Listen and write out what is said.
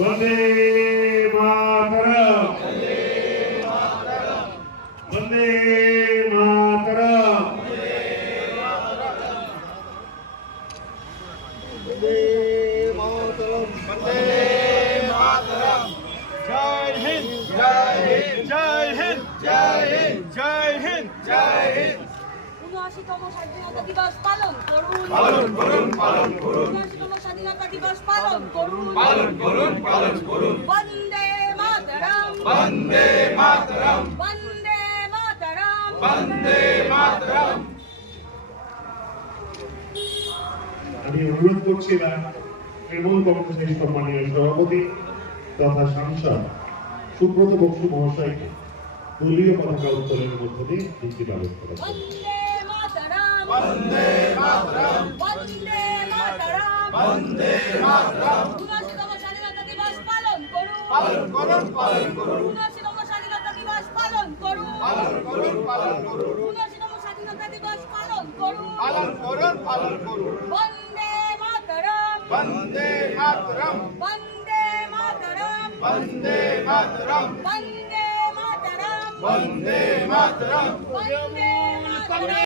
वंदे मातरम वंदे मातरम वंदे मातरम वंदे मातरम जय हिंद जय हिंद जय हिंद जय हिंद जय हिंद जय हिंद ৭৯তম স্বাধীনতা দিবস পালন করুন পালন করুন পালন করুন ৭৯তম স্বাধীনতা দিবস পালন করুন পালন করুন পালন করুন বন্দে মাতরম वंदे मातरम বন্দে মাতরম वंदे मातरम আমি অনুরোধ করছিলাম তৃণমূল কংগ্রেসের সম্মানীয় সভাপতি তথা সাংসদ সুব্রত বসু মহাশয়কে দলীয় পতাকা উত্তোলনের মধ্য দিয়ে বৃত্তি পালন করা হবে। বন্দে মাতরম वंदे मातरम বন্দে মাতরম वंदे मातरम ৭৯তম স্বাধীনতা দিবস পালন করুন पालन करुन पालन करुन ৭৯তম স্বাধীনতা দিবস পালন করুন पालन करुन पालन करुन ৭৯তম স্বাধীনতা দিবস পালন করুন पालन करुन पालन करुन বন্দে মাতরম वंदे मातरम বন্দে মাতরম वंदे मातरम বন্দে মাতরম वंदे मातरम বন্দে মাতরম